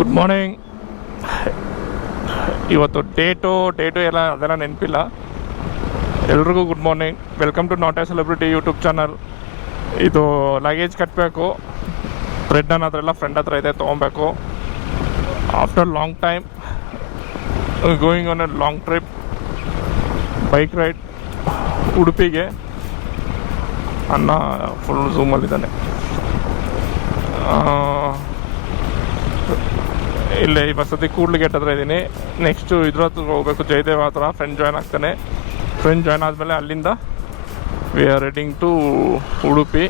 Good morning. ಇವತ್ತು date ಎಲ್ಲ ಅದೆಲ್ಲ ನೆನಪಿಲ್ಲ. ಎಲ್ರಿಗೂ good morning. Welcome to not a celebrity YouTube channel. ಇದು ಲಗೇಜ್ ಕಟ್ಟಬೇಕು. ಬ್ರೆಡ್ ಅನ್ನೋದ್ರೆಲ್ಲ ಫ್ರೆಂಡ್ ಹತ್ರ ಇದೆ, ತೊಗೊಬೇಕು. After long time going on a long trip, bike ride ಉಡುಪಿಗೆ. ಅಣ್ಣ ಫುಲ್ ಝೂಮಲ್ಲಿದ್ದಾನೆ. ಇಲ್ಲೇ ಈ ಬಸ್ಸತಿ ಕೂಡ್ಲಿಗೇಟ್ ಹತ್ರ ಇದ್ದೀನಿ. ನೆಕ್ಸ್ಟು ಇದ್ರ ಹತ್ರ ಹೋಗ್ಬೇಕು, ಜಯದೇವ ಹತ್ರ. ಫ್ರೆಂಡ್ ಜಾಯ್ನ್ ಆಗ್ತಾನೆ. ಫ್ರೆಂಡ್ ಜಾಯ್ನ್ ಆದಮೇಲೆ ಅಲ್ಲಿಂದ we are heading to Udupi.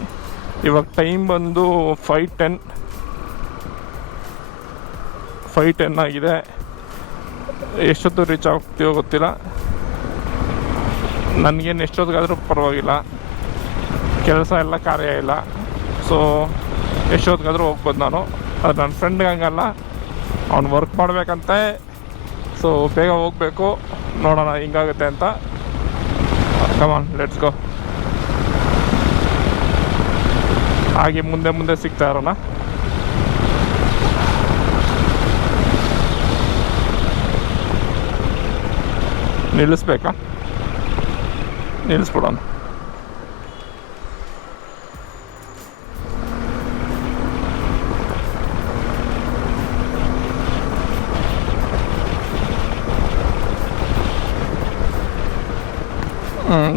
ಇವಾಗ ಟೈಮ್ ಬಂದು 5:10 ಆಗಿದೆ. ಎಷ್ಟೊತ್ತು ರೀಚ್ ಆಗ್ತೀವೋ ಗೊತ್ತಿಲ್ಲ. ನನಗೇನು ಎಷ್ಟೊತ್ತಿಗಾದರೂ ಪರವಾಗಿಲ್ಲ, ಕೆಲಸ ಎಲ್ಲ ಕಾರ್ಯ ಇಲ್ಲ. ಸೊ ಎಷ್ಟೊತ್ತಿಗಾದರೂ ಹೋಗ್ಬೋದು ನಾನು. ಅದು ನನ್ನ ಫ್ರೆಂಡ್ಗೆ ಹಂಗಲ್ಲ, ಅವ್ನು ವರ್ಕ್ ಮಾಡಬೇಕಂತೆ. ಸೊ ಬೇಗ ಹೋಗಬೇಕು. ನೋಡೋಣ ಹಿಂಗಾಗುತ್ತೆ ಅಂತ. ಕಮಾನ್, ಲೆಟ್ಸ್ ಗೋ. ಹಾಗೆ ಮುಂದೆ ಸಿಗ್ತಾ ಇರೋಣ. ನಿಲ್ಲಿಸ್ಬೇಕಾ? ನಿಲ್ಲಿಸ್ಬಿಡೋಣ.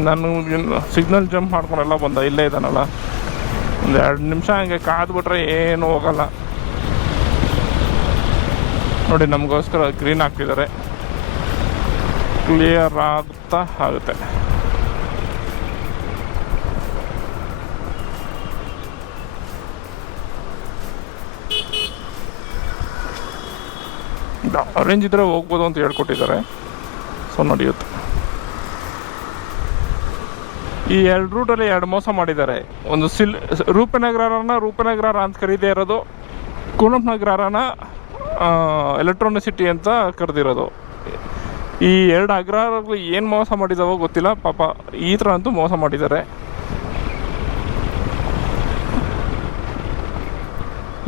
ನಾನು ಸಿಗ್ನಲ್ ಜಂಪ್ ಮಾಡ್ಕೊಂಡೆಲ್ಲ ಬಂದ. ಇಲ್ಲೇ ಇದ್ದಾನಲ್ಲ, ಒಂದು 2 ನಿಮಿಷ ಹಂಗೆ ಕಾದ್ಬಿಟ್ರೆ ಏನು ಹೋಗಲ್ಲ. ನೋಡಿ, ನಮಗೋಸ್ಕರ ಗ್ರೀನ್ ಹಾಕ್ತಿದ್ದಾರೆ. ಕ್ಲಿಯರ್ ಆಗುತ್ತೆ. ಆರೆಂಜ್ ಇದ್ರೆ ಹೋಗ್ಬೋದು ಅಂತ ಹೇಳ್ಕೊಟ್ಟಿದ್ದಾರೆ. ಸೊ ನಡೆಯುತ್ತೆ. ಈ 2 ರೂಟಲ್ಲಿ 2 ಮೋಸ ಮಾಡಿದ್ದಾರೆ. ಒಂದು ರೂಪನಗರನ ಅಂತ ಕರೀದೇ ಇರೋದು, ಕುವೆಂಪು ನಗರನ ಎಲೆಕ್ಟ್ರಾನಿಸಿಟಿ ಅಂತ ಕರೆದಿರೋದು. ಈ 2 ಅಗ್ರಹಾರಗಳು ಏನು ಮೋಸ ಮಾಡಿದಾವೋ ಗೊತ್ತಿಲ್ಲ ಪಾಪ. ಈ ಥರ ಅಂತೂ ಮೋಸ ಮಾಡಿದ್ದಾರೆ.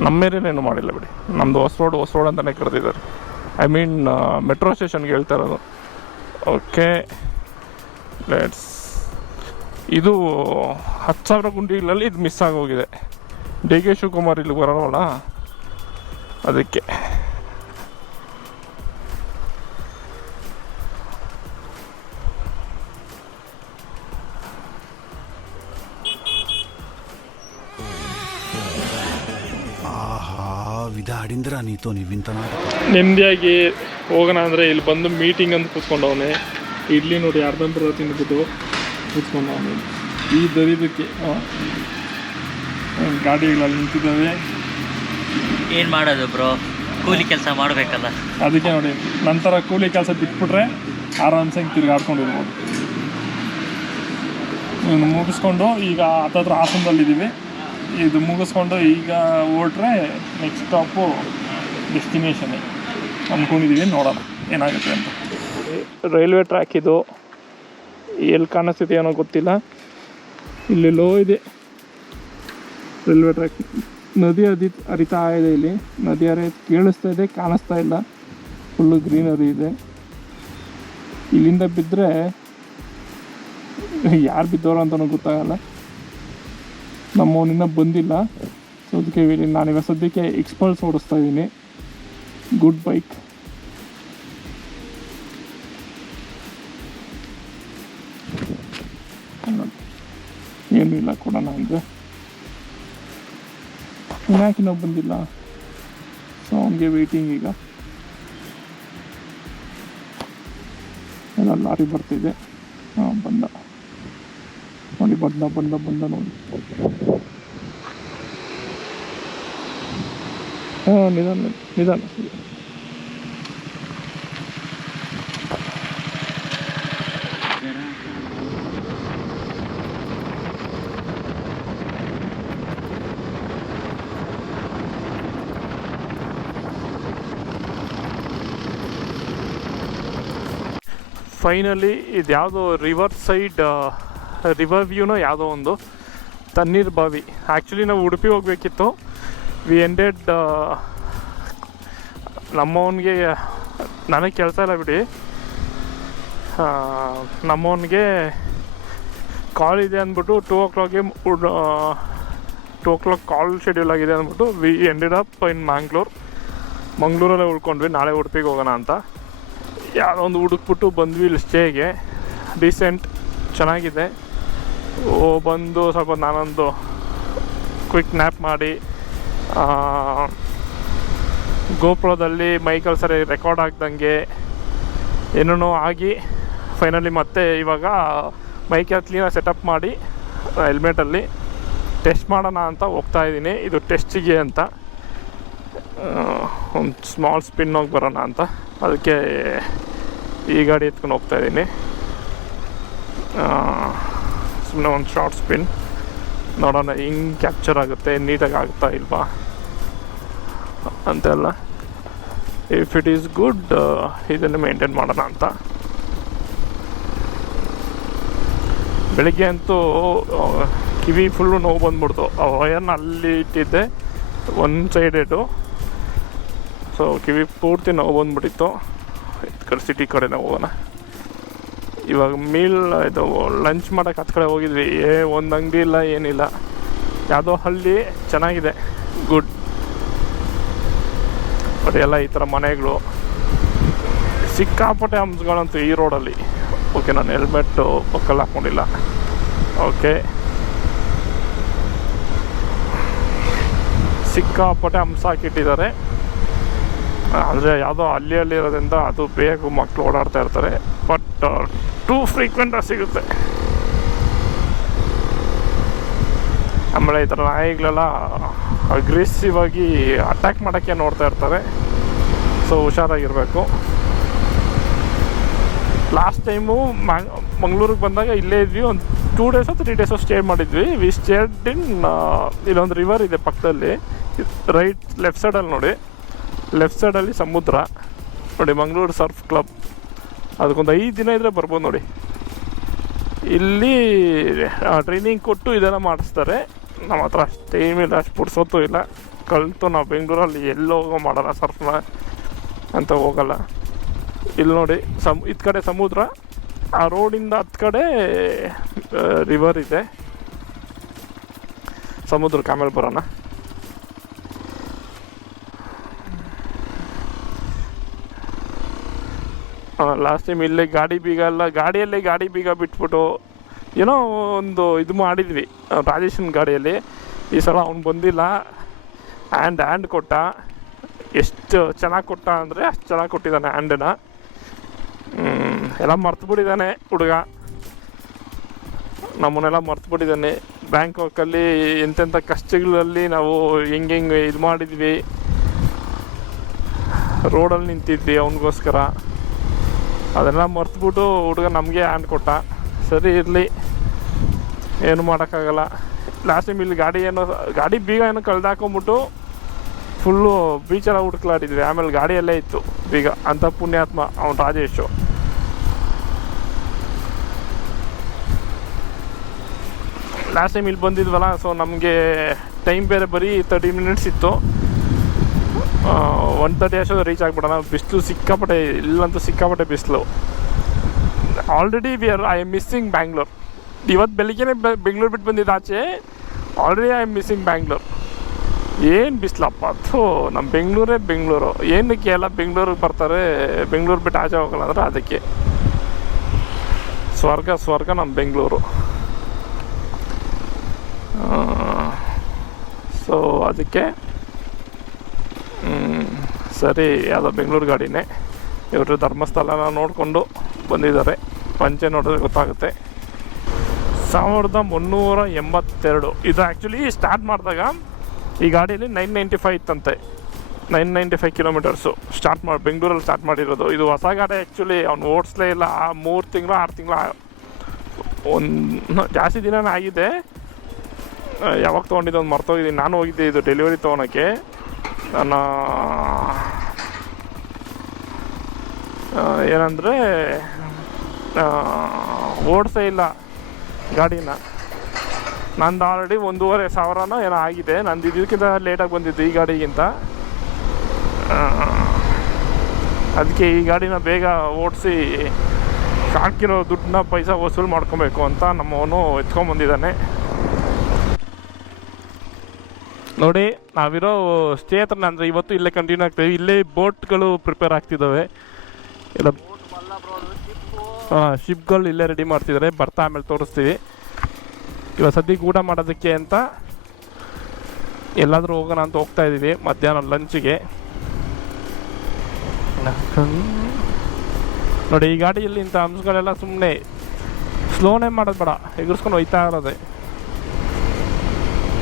ನಮ್ಮ ಏರಿಯೇನೇನು ಮಾಡಿಲ್ಲ ಬಿಡಿ. ನಮ್ಮದು ಹೊಸ ರೋಡ್ ಅಂತಲೇ ಕರೆದಿದ್ದಾರೆ. ಐ ಮೀನ್ ಮೆಟ್ರೋ ಸ್ಟೇಷನ್ಗೆ ಹೇಳ್ತಾ ಇರೋದು. Okay, let's. ಇದು 10,000 ಗುಂಡಿಗಳಲ್ಲಿ ಇದು ಮಿಸ್ ಆಗೋಗಿದೆ. ಡಿ.ಕೆ. ಶಿವಕುಮಾರ್ ಇಲ್ಲಿ ಬರೋಲ್ಲ, ಅದಕ್ಕೆ. ವಿಧಾಡಿಂದ್ರ ನೀತು ನೀವಿಂತ ನೆಮ್ಮದಿಯಾಗಿ ಹೋಗೋಣ ಅಂದರೆ ಇಲ್ಲಿ ಬಂದು ಮೀಟಿಂಗ್ ಅಂತ ಕೂತ್ಕೊಂಡವನೆ. ಇಡ್ಲಿ ನೋಡಿ ಅರ್ಧಂಬರ ತಿಂದ್ಬಿಟ್ಟು ಕೂತ್ಕೊಂಡವನು. ಈ ದರಿದಕ್ಕೆ ಗಾಡಿಗಳಲ್ಲಿ ನಿಂತಿದ್ದಾವೆ. ಏನು ಮಾಡೋದು ಬ್ರೋ, ಕೂಲಿ ಕೆಲಸ ಮಾಡಬೇಕಲ್ಲ. ಅದಕ್ಕೆ ನೋಡಿ, ನಂತರ ಕೂಲಿ ಕೆಲಸ ಬಿಟ್ಬಿಟ್ರೆ ಆರಾಮ್ಸೆ ತಿರುಗಾಡ್ಕೊಂಡಿರ್ಬೋದು. ಮುಗಿಸ್ಕೊಂಡು ಈಗ ಹತ್ತತ್ರ ಹಾಸನದಲ್ಲಿದ್ದೀವಿ. ಇದು ಮುಗಿಸ್ಕೊಂಡು ಈಗ ಹೊರಟ್ರೆ ನೆಕ್ಸ್ಟ್ ಸ್ಟಾಪು ಡೆಸ್ಟಿನೇಷನ್ನೇ ಅಂದ್ಕೊಂಡಿದ್ದೀವಿ. ನೋಡೋಣ ಏನಾಗುತ್ತೆ ಅಂತ. ರೈಲ್ವೆ ಟ್ರ್ಯಾಕ್ ಇದು. ಎಲ್ಲಿ ಕಾಣಿಸ್ತಿದೆ ಏನೋ ಗೊತ್ತಿಲ್ಲ. ಇಲ್ಲೆಲ್ಲೋ ಇದೆ ರೈಲ್ವೆ ಟ್ರ್ಯಾಕ್. ನದಿ ಹರಿತಾ ಇದೆ. ಇಲ್ಲಿ ನದಿ ಕೇಳಿಸ್ತಾ ಇದೆ, ಕಾಣಿಸ್ತಾ ಇಲ್ಲ. ಫುಲ್ಲು ಗ್ರೀನರಿ ಇದೆ. ಇಲ್ಲಿಂದ ಬಿದ್ದರೆ ಯಾರು ಬಿದ್ದವರು ಅಂತಲೂ ಗೊತ್ತಾಗಲ್ಲ. ನಮ್ಮವನಿನ್ನ ಬಂದಿಲ್ಲ. ಸೊ ಅದಕ್ಕೆ ನಾನಿವಾಗ ಸದ್ಯಕ್ಕೆ ಎಕ್ಸ್ಪಲ್ಸ್ ಓಡಿಸ್ತಾ ಇದ್ದೀನಿ. Good bike. ಏನೂ ಇಲ್ಲ ಕೊಡೋಣ ಅಂದರೆ ಯಾಕಿನ್ನೂ ಬಂದಿಲ್ಲ. ಸೊ ಅವನಿಗೆ ವೆಯ್ಟಿಂಗ್. ಈಗ ಎಲ್ಲ ಲಾರಿ ಬರ್ತಿದೆ. ಹಾಂ, ಬಂದ ನೋಡಿ. ಬಂದ ನೋಡಿ. ಹಾಂ, ನಿಧಾನ. ಫೈನಲಿ ಇದು ಯಾವುದೋ ರಿವರ್ ವ್ಯೂನೋ ಯಾವುದೋ ಒಂದು ತಣ್ಣೀರು ಬಾವಿ. ಆ್ಯಕ್ಚುಲಿ ನಾವು ಉಡುಪಿ ಹೋಗಬೇಕಿತ್ತು. ವಿ ಎಂಡೆಡ್ ನಮ್ಮವನಿಗೆ ನನಗೆ ಕೆಲಸ ಇಲ್ಲ ಬಿಡಿ, ನಮ್ಮವನಿಗೆ ಕಾಲ್ ಇದೆ ಅಂದ್ಬಿಟ್ಟು 2 o'clockಗೆ 2 o'clock ಕಾಲ್ ಶೆಡ್ಯೂಲ್ ಆಗಿದೆ ಅಂದ್ಬಿಟ್ಟು ವಿ ಎಂಡೆಡ್ ಅಪ್ ಇನ್ ಮಂಗಳೂರಲ್ಲೇ ಉಳ್ಕೊಂಡ್ವಿ. ನಾಳೆ ಉಡುಪಿಗೆ ಹೋಗೋಣ ಅಂತ ಯಾವುದೋ ಒಂದು ಹುಡುಕ್ಬಿಟ್ಟು ಬಂದ್ವಿ ಇಲ್ಲಿ ಸ್ಟೇಗೆ. ಡೀಸೆಂಟ್ ಚೆನ್ನಾಗಿದೆ. ಬಂದು ಸ್ವಲ್ಪ ನಾನೊಂದು ಕ್ವಿಕ್ ನ್ಯಾಪ್ ಮಾಡಿ ಗೋಪ್ರೋದಲ್ಲಿ ಮೈಕಲ್ ಸರಿ ರೆಕಾರ್ಡ್ ಆಗ್ದಂಗೆ ಏನೇನೋ ಆಗಿ ಫೈನಲಿ ಮತ್ತೆ ಇವಾಗ ಮೈಕೆಲ್ಲ ಕ್ಲೀನಾಗಿ ಸೆಟಪ್ ಮಾಡಿ ಹೆಲ್ಮೆಟಲ್ಲಿ ಟೆಸ್ಟ್ ಮಾಡೋಣ ಅಂತ ಹೋಗ್ತಾಯಿದ್ದೀನಿ. ಇದು ಟೆಸ್ಟಿಗೆ ಅಂತ ಒಂದು ಸ್ಮಾಲ್ ಸ್ಪಿನ್ ಹೋಗಿ ಬರೋಣ ಅಂತ, ಅದಕ್ಕೆ ಈ ಗಾಡಿ ಎತ್ಕೊಂಡು ಹೋಗ್ತಾಯಿದ್ದೀನಿ. ಸುಮ್ಮನೆ ಒಂದು ಶಾರ್ಟ್ ಸ್ಪಿನ್ ನೋಡೋಣ ಹಿಂಗೆ ಕ್ಯಾಪ್ಚರ್ ಆಗುತ್ತೆ, ನೀಟಾಗಿ ಆಗುತ್ತಾ ಇಲ್ವಾ ಅಂತೆಲ್ಲ. ಇಫ್ ಇಟ್ ಈಸ್ ಗುಡ್ ಇದನ್ನು ಮೇಂಟೈನ್ ಮಾಡೋಣ ಅಂತ. ಬೆಳಿಗ್ಗೆ ಅಂತೂ ಕಿವಿ ಫುಲ್ಲು ನೋವು ಬಂದ್ಬಿಡ್ತು. ಆ ವಯರ್ನ ಅಲ್ಲಿ ಇಟ್ಟಿದ್ದೆ ಒನ್ ಸೈಡೆಡು, ಸೊ ಕಿವಿ ಪೂರ್ತಿ ನೋವು ಬಂದ್ಬಿಟ್ಟಿತ್ತು. ಸಿಟಿ ಕಡೆನೇ ಹೋಗೋಣ. ಇವಾಗ ಇದು ಲಂಚ್ ಮಾಡೋಕ್ಕೆ ಹತ್ತು ಕಡೆ ಹೋಗಿದ್ವಿ. ಒಂದು ಅಂಗಡಿ ಇಲ್ಲ, ಏನಿಲ್ಲ. ಯಾವುದೋ ಹಳ್ಳಿ ಚೆನ್ನಾಗಿದೆ, ಗುಡ್. ಬಟ್ ಎಲ್ಲ ಈ ಥರ ಮನೆಗಳು ಸಿಕ್ಕಾಪಟ್ಟೆ ಹಂಪ್ಸ್ಗಳಂತೂ ಈ ರೋಡಲ್ಲಿ. ಓಕೆ, ನಾನು ಹೆಲ್ಮೆಟ್ಟು ಪಕ್ಕಲ್ಲಿ ಹಾಕ್ಕೊಂಡಿಲ್ಲ. ಓಕೆ, ಸಿಕ್ಕಾಪಟ್ಟೆ ಹಂಪ್ಸ್ ಹಾಕಿಟ್ಟಿದ್ದಾರೆ. ಅಂದರೆ ಯಾವುದೋ ಹಳ್ಳಿಯಲ್ಲಿ ಇರೋದ್ರಿಂದ ಅದು ಬೇಗ ಮಕ್ಕಳು ಓಡಾಡ್ತಾ ಇರ್ತಾರೆ. ಬಟ್ ಟೂ ಫ್ರೀಕ್ವೆಂಟಾಗಿ ಸಿಗುತ್ತೆ. ಆಮೇಲೆ ಈ ಥರ ನಾಯಿಗಳೆಲ್ಲ ಅಗ್ರೆಸಿವ್ ಆಗಿ ಅಟ್ಯಾಕ್ ಮಾಡೋಕ್ಕೆ ನೋಡ್ತಾ ಇರ್ತಾರೆ, ಸೊ ಹುಷಾರಾಗಿರಬೇಕು. ಲಾಸ್ಟ್ ಟೈಮು ಮಂಗಳೂರಿಗೆ ಬಂದಾಗ ಇಲ್ಲೇ ಇದ್ವಿ. ಒಂದು 2 days 3 days ಸ್ಟೇ ಮಾಡಿದ್ವಿ. ವಿ ಸ್ಟೇಡ್ ಇನ್ ಇಲ್ಲೊಂದು ರಿವರ್ ಇದೆ ಪಕ್ಕದಲ್ಲಿ, ಲೆಫ್ಟ್ ಸೈಡಲ್ಲಿ ನೋಡಿ. ಲೆಫ್ಟ್ ಸೈಡಲ್ಲಿ ಸಮುದ್ರ ನೋಡಿ, ಮಂಗಳೂರು ಸರ್ಫ್ ಕ್ಲಬ್. ಅದಕ್ಕೊಂದು 5 ದಿನ ಇದ್ದರೆ ಬರ್ಬೋದು ನೋಡಿ. ಇಲ್ಲಿ ಟ್ರೈನಿಂಗ್ ಕೊಟ್ಟು ಇದೆಲ್ಲ ಮಾಡಿಸ್ತಾರೆ. ನಮ್ಮ ಹತ್ರ ಅಷ್ಟು ಟೈಮ್ ಇಲ್ಲ, ಅಷ್ಟು ಪುಡ್ಸೋತು ಇಲ್ಲ. ಕಲಿತು ನಾವು ಬೆಂಗಳೂರಲ್ಲಿ ಎಲ್ಲೋ ಮಾಡೋಣ ಸರ್ಫ್ನ ಅಂತ ಹೋಗಲ್ಲ. ಇಲ್ಲಿ ನೋಡಿ ಇದು ಕಡೆ ಸಮುದ್ರ, ಆ ರೋಡಿಂದ 10 ಕಡೆ ರಿವರ್ ಇದೆ. ಸಮುದ್ರಕ್ಕೆ ಆಮೇಲೆ ಬರೋಣ. ಲಾಸ್ಟ್ ಟೈಮ್ ಇಲ್ಲೇ ಗಾಡಿಯಲ್ಲೇ ಗಾಡಿ ಬೀಗ ಬಿಟ್ಬಿಟ್ಟು ಏನೋ ಒಂದು ಇದು ಮಾಡಿದ್ವಿ ರಾಜೇಶನ್ ಗಾಡಿಯಲ್ಲಿ. ಈ ಸಲ ಅವ್ನು ಬಂದಿಲ್ಲ, ಹ್ಯಾಂಡ್ ಕೊಟ್ಟ. ಎಷ್ಟು ಚೆನ್ನಾಗಿ ಕೊಟ್ಟ ಅಂದರೆ ಅಷ್ಟು ಚೆನ್ನಾಗಿ ಕೊಟ್ಟಿದ್ದಾನೆ ಹ್ಯಾಂಡನ್ನ. ಎಲ್ಲ ಮರ್ತುಬಿಟ್ಟಿದ್ದಾನೆ ಹುಡುಗ, ನಮ್ಮನ್ನೆಲ್ಲ ಮರ್ತುಬಿಟ್ಟಿದ್ದಾನೆ. ಬ್ಯಾಂಕಾಕಲ್ಲಿ ಎಂತೆಂಥ ಕಷ್ಟಗಳಲ್ಲಿ ನಾವು ಹೆಂಗೆ ಇದು ಮಾಡಿದ್ವಿ, ರೋಡಲ್ಲಿ ನಿಂತಿದ್ವಿ ಅವನಿಗೋಸ್ಕರ. ಅದೆಲ್ಲ ಮರ್ತುಬಿಟ್ಟು ಹುಡುಗ ನಮಗೆ ಹ್ಯಾಂಡ್ ಕೊಟ್ಟ. ಸರಿ ಇರಲಿ, ಏನು ಮಾಡೋಕ್ಕಾಗಲ್ಲ. ಲಾಸ್ಟ್ ಟೈಮ್ ಇಲ್ಲಿ ಗಾಡಿ ಬೀಗ ಏನೋ ಕಳೆದಾಕೊಂಬಿಟ್ಟು ಫುಲ್ಲು ಬೀಚೆಲ್ಲ ಹುಡುಕ್ಲಾಡಿದ್ವಿ. ಆಮೇಲೆ ಗಾಡಿಯಲ್ಲೇ ಇತ್ತು ಬೀಗ. ಅಂಥ ಪುಣ್ಯಾತ್ಮ ಅವನು ರಾಜೇಶು. ಲಾಸ್ಟ್ ಟೈಮ್ ಇಲ್ಲಿ ಬಂದಿದ್ವಲ್ಲ, ಸೊ ನಮಗೆ ಟೈಮ್ ಬೇರೆ ಬರೀ 30 minutes ಇತ್ತು. 1:30 ಅಷ್ಟೊಂದು ರೀಚ್ ಆಗಿಬಿಡೋಣ. ಬಿಸಿಲು ಸಿಕ್ಕಾಪಟ್ಟೆ, ಇಲ್ಲಂತೂ ಸಿಕ್ಕಾಪಟ್ಟೆ ಬಿಸಿಲು. Already I am missing Bangalore. ಇವತ್ತು ಬೆಳಿಗ್ಗೆ ಬೆಂಗಳೂರು ಬಿಟ್ಟು ಬಂದಿದ್ದು ಆಚೆ. Already I am missing Bangalore. ಏನು ಬಿಸಿಲಪ್ಪ ಅದು. ನಮ್ಮ ಬೆಂಗಳೂರು ಏನಕ್ಕೆ ಎಲ್ಲ ಬೆಂಗಳೂರಿಗೆ ಬರ್ತಾರೆ, ಬೆಂಗಳೂರು ಬಿಟ್ಟು ಆಚೆ ಹೋಗಲ್ಲ ಅಂದ್ರೆ ಅದಕ್ಕೆ. ಸ್ವರ್ಗ ನಮ್ಮ ಬೆಂಗಳೂರು. ಸೊ ಅದಕ್ಕೆ ಸರಿ, ಯಾವುದೋ ಬೆಂಗಳೂರು ಗಾಡಿನೇ. ಇವರು ಧರ್ಮಸ್ಥಳನ ನೋಡಿಕೊಂಡು ಬಂದಿದ್ದಾರೆ. ಪಂಚೆ ನೋಡಿದ್ರೆ ಗೊತ್ತಾಗುತ್ತೆ. 1382. ಇದು ಆ್ಯಕ್ಚುಲಿ ಸ್ಟಾರ್ಟ್ ಮಾಡಿದಾಗ ಈ ಗಾಡಿಯಲ್ಲಿ 995 ಇತ್ತಂತೆ. 995 kilometers ಬೆಂಗಳೂರಲ್ಲಿ ಸ್ಟಾರ್ಟ್ ಮಾಡಿರೋದು. ಇದು ಹೊಸ ಗಾಡಿ ಆ್ಯಕ್ಚುಲಿ. ಅವ್ನು ಓಡಿಸ್ಲೇ ಇಲ್ಲ. 3 ತಿಂಗಳು 6 ತಿಂಗಳು ಒಂದು ಜಾಸ್ತಿ ದಿನನೇ ಆಗಿದೆ. ಯಾವಾಗ ತೊಗೊಂಡಿದ್ದು ಒಂದು ಮರ್ತೋಗಿದ್ದೀನಿ. ನಾನು ಹೋಗಿದ್ದೆ ಇದು ಡೆಲಿವರಿ ತೊಗೊಳಕ್ಕೆ. ನಾನು ಏನಂದರೆ ಓಡಿಸೇ ಇಲ್ಲ ಗಾಡಿನ. ನಂದು ಆಲ್ರೆಡಿ 1,500 ಏನೋ ಆಗಿದೆ. ನಂದು ಇದಕ್ಕಿಂತ ಲೇಟಾಗಿ ಬಂದಿದ್ದು ಈ ಗಾಡಿಗಿಂತ. ಅದಕ್ಕೆ ಈ ಗಾಡಿನ ಬೇಗ ಓಡಿಸಿ ಹಾಕಿರೋ ದುಡ್ಡನ್ನ ಪೈಸಾ ವಸೂಲು ಮಾಡ್ಕೊಬೇಕು ಅಂತ ನಮ್ಮವನು ಎತ್ಕೊಂಡ್ಬಂದಿದ್ದಾನೆ. ನೋಡಿ ನಾವಿರೋ ಸ್ಟೇ ಹತ್ರನ ಅಂದರೆ ಇವತ್ತು ಇಲ್ಲೇ ಕಂಟಿನ್ಯೂ ಆಗ್ತೇವೆ. ಇಲ್ಲೇ ಬೋಟ್ಗಳು ಪ್ರಿಪೇರ್ ಆಗ್ತಿದ್ದಾವೆ. ಇಲ್ಲ ಶಿಪ್ಗಳು ಇಲ್ಲೇ ರೆಡಿ ಮಾಡ್ತಿದ್ದಾರೆ. ಬರ್ತಾ ಆಮೇಲೆ ತೋರಿಸ್ತೀವಿ. ಇವಾಗ ಸದ್ಯಕ್ಕೆ ಊಟ ಮಾಡೋದಕ್ಕೆ ಅಂತ ಎಲ್ಲಾದರೂ ಹೋಗೋಣ ಅಂತ ಹೋಗ್ತಾ ಇದ್ದೀವಿ ಮಧ್ಯಾಹ್ನ ಲಂಚಿಗೆ. ನೋಡಿ ಈ ಗಾಡಿಯಲ್ಲಿ ಇಂಥ ಅಂಶಗಳೆಲ್ಲ ಸುಮ್ಮನೆ ಸ್ಲೋನೇ ಮಾಡೋದು ಬೇಡ, ಎಗರ್ಸ್ಕೊಂಡು ಹೋಯ್ತಾ ಇರೋದೆ.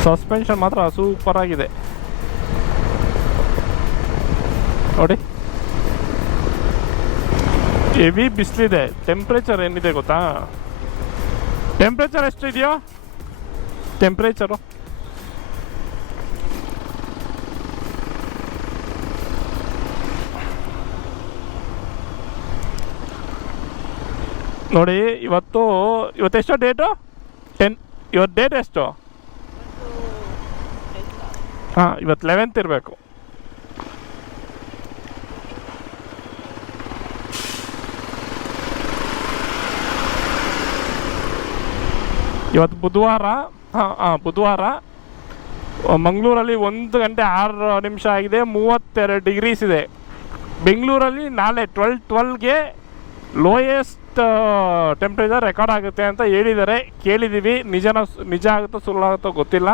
ಸಸ್ಪೆನ್ಷನ್ ಮಾತ್ರ ಸೂಪರ್ ಆಗಿದೆ ನೋಡಿ. ಹೆವಿ ಬಿಸಿಲಿದೆ. ಟೆಂಪ್ರೇಚರ್ ಏನಿದೆ ಗೊತ್ತಾ? ಟೆಂಪ್ರೇಚರ್ ಎಷ್ಟಿದೆಯೋ ಟೆಂಪ್ರೇಚರು? ನೋಡಿ ಇವತ್ತೆಷ್ಟೋ ಡೇಟು? 10. ಇವತ್ತು ಡೇಟ್ ಎಷ್ಟು? ಹಾಂ, ಇವತ್ತು 11th ಇರಬೇಕು. ಇವತ್ತು ಬುಧವಾರ. ಬುಧವಾರ. ಮಂಗಳೂರಲ್ಲಿ 1 ಗಂಟೆ 6 ನಿಮಿಷ ಆಗಿದೆ. 32 ಡಿಗ್ರೀಸ್ ಇದೆ. ಬೆಂಗಳೂರಲ್ಲಿ ನಾಳೆ 12ಗೆ ಲೋಯೆಸ್ಟ್ ಟೆಂಪ್ರೇಚರ್ ರೆಕಾರ್ಡ್ ಆಗುತ್ತೆ ಅಂತ ಹೇಳಿದ್ದಾರೆ. ಕೇಳಿದ್ದೀವಿ. ನಿಜ ಆಗುತ್ತೋ ಸುಳ್ಳು ಆಗುತ್ತೋ ಗೊತ್ತಿಲ್ಲ.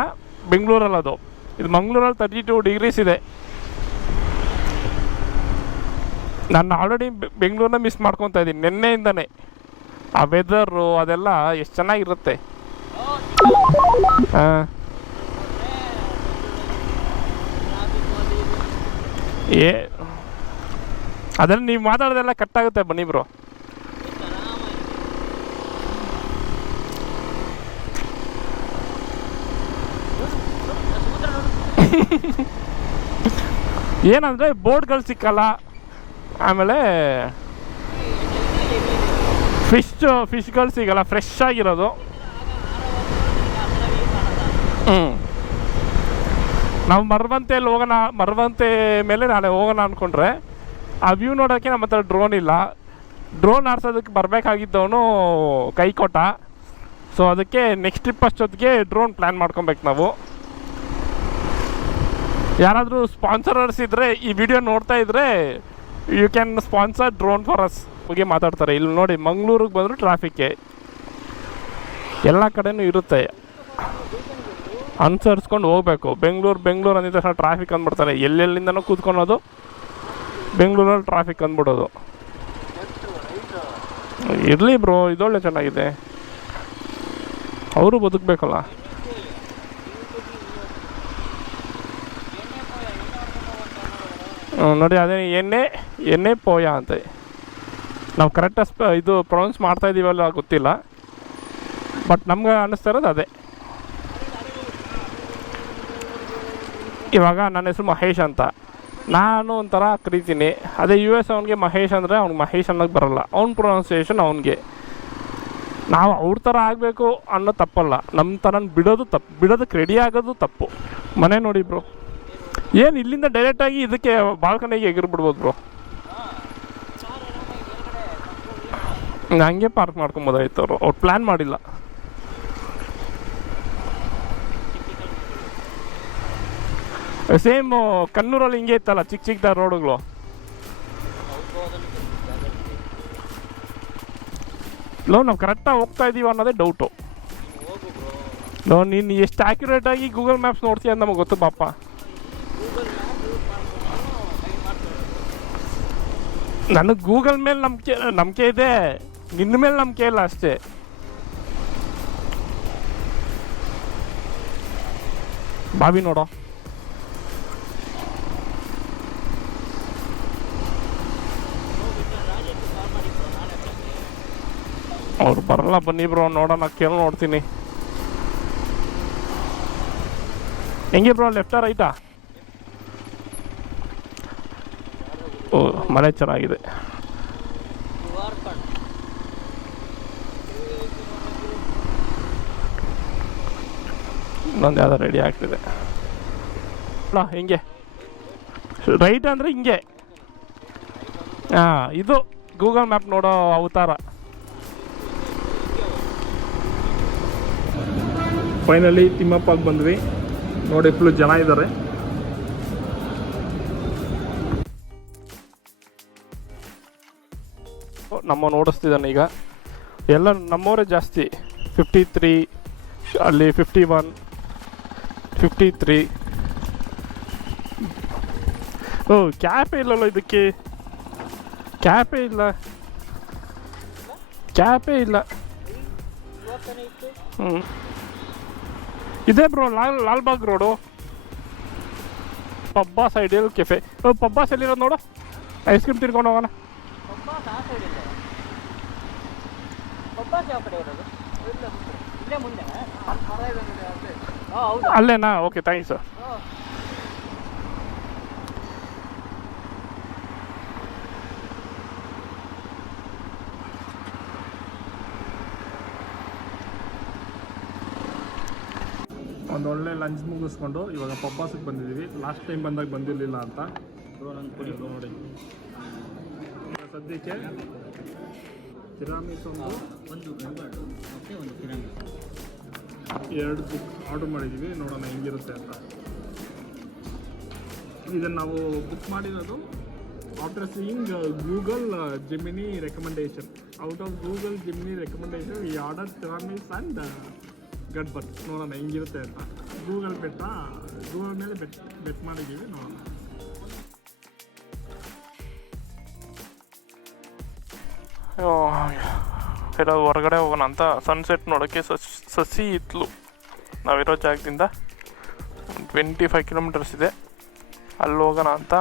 ಬೆಂಗಳೂರಲ್ಲಿ ಅದು. ಇದು ಮಂಗಳೂರಲ್ಲಿ 32 ಡಿಗ್ರೀಸ್ ಇದೆ. ನಾನು ಆಲ್ರೆಡಿ ಬೆಂಗಳೂರನ್ನ ಮಿಸ್ ಮಾಡ್ಕೊತಾ ಇದ್ದೀನಿ ನಿನ್ನೆಯಿಂದನೇ. ಆ ವೆದರು ಅದೆಲ್ಲ ಎಷ್ಟು ಚೆನ್ನಾಗಿರುತ್ತೆ. ಹಾಂ, ಅದೆಲ್ಲ ನೀವು ಮಾತಾಡೋದೆಲ್ಲ ಕಟ್ಟಾಗುತ್ತೆ. ಬನ್ನಿ ಬ್ರೋ. ಏನಂದರೆ ಬೋಟ್ಗಳು ಸಿಕ್ಕಲ್ಲ. ಆಮೇಲೆ ಫಿಶ್ಗಳು ಸಿಗಲ್ಲ ಫ್ರೆಶ್ ಆಗಿರೋದು. ನಾವು ಮರವಂತೆಯಲ್ಲಿ ಹೋಗೋಣ, ಮರವಂತೆ ಮೇಲೆ ನಾಳೆ ಹೋಗೋಣ ಅಂದ್ಕೊಂಡ್ರೆ ಆ ವ್ಯೂ ನೋಡೋಕ್ಕೆ ನಮ್ಮ ಹತ್ರ ಡ್ರೋನ್ ಇಲ್ಲ. ಡ್ರೋನ್ ಆಡ್ಸೋದಕ್ಕೆ ಬರಬೇಕಾಗಿದ್ದವನು ಕೈ ಕೊಟ್ಟ. ಸೊ ಅದಕ್ಕೆ ನೆಕ್ಸ್ಟ್ ಟ್ರಿಪ್ ಅಷ್ಟೊತ್ತಿಗೆ ಡ್ರೋನ್ ಪ್ಲ್ಯಾನ್ ಮಾಡ್ಕೊಬೇಕು ನಾವು. ಯಾರಾದರೂ ಸ್ಪಾನ್ಸರರ್ಸ್ ಇದ್ದರೆ, ಈ ವಿಡಿಯೋ ನೋಡ್ತಾ ಇದ್ದರೆ you can sponsor drone for us ಬಗ್ಗೆ ಮಾತಾಡ್ತಾರೆ. ಇಲ್ಲಿ ನೋಡಿ ಮಂಗಳೂರಿಗೆ ಬಂದರೂ ಟ್ರಾಫಿಕ್ಕೆ ಎಲ್ಲ ಕಡೆನೂ ಇರುತ್ತೆ. ಅನುಸರಿಸ್ಕೊಂಡು ಹೋಗ್ಬೇಕು. ಬೆಂಗಳೂರು ಅಂದಿದ ತಕ್ಷಣ ಟ್ರಾಫಿಕ್ ಅಂದ್ಬಿಡ್ತಾರೆ. ಎಲ್ಲೆಲ್ಲಿಂದನೂ ಕೂತ್ಕೊಳೋದು, ಬೆಂಗಳೂರಲ್ಲಿ ಟ್ರಾಫಿಕ್ ಅಂದ್ಬಿಡೋದು. ಇರಲಿ ಬ್ರೋ, ಇದೊಳ್ಳೆ ಚೆನ್ನಾಗಿದೆ. ಅವರು ಬದುಕಬೇಕಲ್ಲ. ನೋಡಿ ಅದೇ ಎಣ್ಣೆ ಪೋಯ ಅಂತೆ. ನಾವು ಕರೆಕ್ಟಾಗಿ ಇದು ಪ್ರೊನೌನ್ಸ್ ಮಾಡ್ತಾಯಿದ್ದೀವಲ್ಲ ಗೊತ್ತಿಲ್ಲ, ಬಟ್ ನಮ್ಗೆ ಅನ್ನಿಸ್ತಾ ಇರೋದು ಅದೇ. ಇವಾಗ ನನ್ನ ಹೆಸರು ಮಹೇಶ್ ಅಂತ. ನಾನು ಒಂಥರ ಕರಿತೀನಿ. ಅದೇ US ಅವ್ನಿಗೆ ಮಹೇಶ್ ಅಂದರೆ ಅವ್ನಿಗೆ ಮಹೇಶ್ ಅನ್ನೋಕ್ಕೆ ಬರೋಲ್ಲ. ಅವ್ನ ಪ್ರೊನೌನ್ಸಿಯೇಷನ್ ಅವನಿಗೆ. ನಾವು ಅವ್ರ ಥರ ಆಗಬೇಕು ಅನ್ನೋ ತಪ್ಪಲ್ಲ, ನಮ್ಮ ಥರ ಬಿಡೋದಕ್ಕೆ ರೆಡಿ ಆಗೋದು ತಪ್ಪು. ಮನೆ ನೋಡಿ ಬ್ರೋ, ಏನು ಇಲ್ಲಿಂದ ಡೈರೆಕ್ಟಾಗಿ ಇದಕ್ಕೆ ಬಾಲ್ಕನಿಗೆ ಎಗಿರ್ಬಿಡ್ಬೋದು ಬ್ರೋ. ಹಂಗೆ ಪಾರ್ಕ್ ಮಾಡ್ಕೊಬೋದಾಯ್ತು. ಅವ್ರು ಪ್ಲ್ಯಾನ್ ಮಾಡಿಲ್ಲ. ಸೇಮ್ ಕಣ್ಣೂರಲ್ಲಿ ಹಿಂಗೆ ಇತ್ತಲ್ಲ, ಚಿಕ್ಕ ರೋಡುಗಳು. ನಾವು ಕರೆಕ್ಟಾಗಿ ಹೋಗ್ತಾ ಇದ್ದೀವಿ ಅನ್ನೋದೇ ಡೌಟು. ನೀನು ಎಷ್ಟು ಆ್ಯಕ್ಯುರೇಟಾಗಿ ಗೂಗಲ್ ಮ್ಯಾಪ್ಸ್ ನೋಡ್ತೀಯ ಅಂತ ನಮಗೆ ಗೊತ್ತು ಪಾಪ. ನನಗೆ ಗೂಗಲ್ ಮೇಲೆ ನಂಬಿಕೆ ಇದೆ, ನಿನ್ನ ಮೇಲೆ ನಂಬಿಕೆ ಇಲ್ಲ ಅಷ್ಟೇ. ಬಾವಿ ನೋಡೋ. ಅವ್ರು ಬರಲ್ಲ, ಬನ್ನಿ ಬ್ರೋ ನೋಡೋಣ, ಕೇಳಿ ನೋಡ್ತೀನಿ. ಹೆಂಗೆ ಬ್ರೋ, ಲೆಫ್ಟಾ ರೈಟಾ? ಓ, ಮನೆ ಚೆನ್ನಾಗಿದೆ. ಇನ್ನೊಂದು ಯಾವ್ದು ರೆಡಿ ಆಗ್ತಿದೆ. ಹಿಂಗೆ ರೈಟ್ ಅಂದರೆ ಹಿಂಗೆ ಹಾಂ, ಇದು ಗೂಗಲ್ ಮ್ಯಾಪ್ ನೋಡೋ ಅವತಾರ. ಫೈನಲಿ ತಿಮ್ಮಪ್ಪಗೆ ಬಂದ್ವಿ. ನೋಡಿ ಫುಲ್ ಜನ ಇದ್ದಾರೆ. ನಮ್ಮ ಓಡಿಸ್ತಿದ್ದಾನೆ ಈಗ. ಎಲ್ಲ ನಮ್ಮವರೇ ಜಾಸ್ತಿ. 53, ಅಲ್ಲಿ 51, 53. ಓ, ಕ್ಯಾಪೇ ಇಲ್ಲಲ್ಲ ಇದಕ್ಕೆ. ಕ್ಯಾಪೇ ಇಲ್ಲ. ಹ್ಞೂ, ಇದೇ bro Lalbagh road. Pabbas Ideal Cafe. Pabbas ಎಲ್ಲಿರೋದು ನೋಡು. ಐಸ್ ಕ್ರೀಮ್ ತಿನ್ಕೊಂಡು ಹೋಗೋಣ. ಅಲ್ಲೇನಾ? Okay, thanks. ಒಂದೊಳ್ಳೆ ಲಂಚ್ ಮುಗಿಸ್ಕೊಂಡು ಇವಾಗ ಪಬ್ಬಾಸಿಗೆ ಬಂದಿದ್ದೀವಿ. ಲಾಸ್ಟ್ ಟೈಮ್ ಬಂದಾಗ ಬಂದಿರಲಿಲ್ಲ ಅಂತ ನೋಡಿ. ಈಗ ಸದ್ಯಕ್ಕೆ ತಿರಾಮಿಸ್ ಒಂದು 2 ಬುಕ್ ಆರ್ಡರ್ ಮಾಡಿದ್ದೀವಿ. ನೋಡೋಣ ಹೆಂಗಿರುತ್ತೆ ಅಂತ. ಇದನ್ನು ನಾವು ಬುಕ್ ಮಾಡಿರೋದು after seeing Google gemini recommendation. Out of Google gemini recommendation ಈ ಆರ್ಡರ್ ತಿರಾಮಿಸ್ ಆ್ಯಂಡ್ ಗಡ್ಬತ್. ನೋಡೋಣ ಹೆಂಗಿರುತ್ತೆ ಅಂತ. ಗೂಗಲ್ ಮೇಲೆ ಬೆಟ್ ಮಾಡಿದ್ದೀವಿ. ನೋಡೋಣ. ಎಲ್ಲ ಹೊರಗಡೆ ಹೋಗೋಣ ಅಂತ ಸನ್ಸೆಟ್ ನೋಡೋಕ್ಕೆ ಸಸಿ ಇತ್ಲು. ನಾವಿರೋ ಜಾಗದಿಂದ 25 ಕಿಲೋಮೀಟರ್ಸ್ ಇದೆ. ಅಲ್ಲಿ ಹೋಗೋಣ ಅಂತ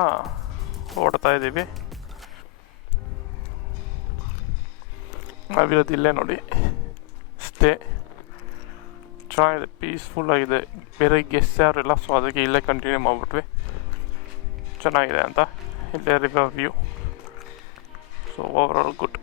ಓಡ್ತಾ ಇದ್ದೀವಿ. ನಾವಿರೋದು ಇಲ್ಲೇ ನೋಡಿ. ಸ್ಟೇ ಚೆನ್ನಾಗಿದೆ, ಪೀಸ್ಫುಲ್ ಆಗಿದೆ. ಬೇರೆ ಗೆಸ್ಟ್ ಯಾರಿಲ್ಲ, ಸೊ ಅದಕ್ಕೆ ಇಲ್ಲೇ ಕಂಟಿನ್ಯೂ ಮಾಡಿಬಿಟ್ವಿ. ಚೆನ್ನಾಗಿದೆ ಅಂತ ಇಲ್ಲೇ review. So over all good.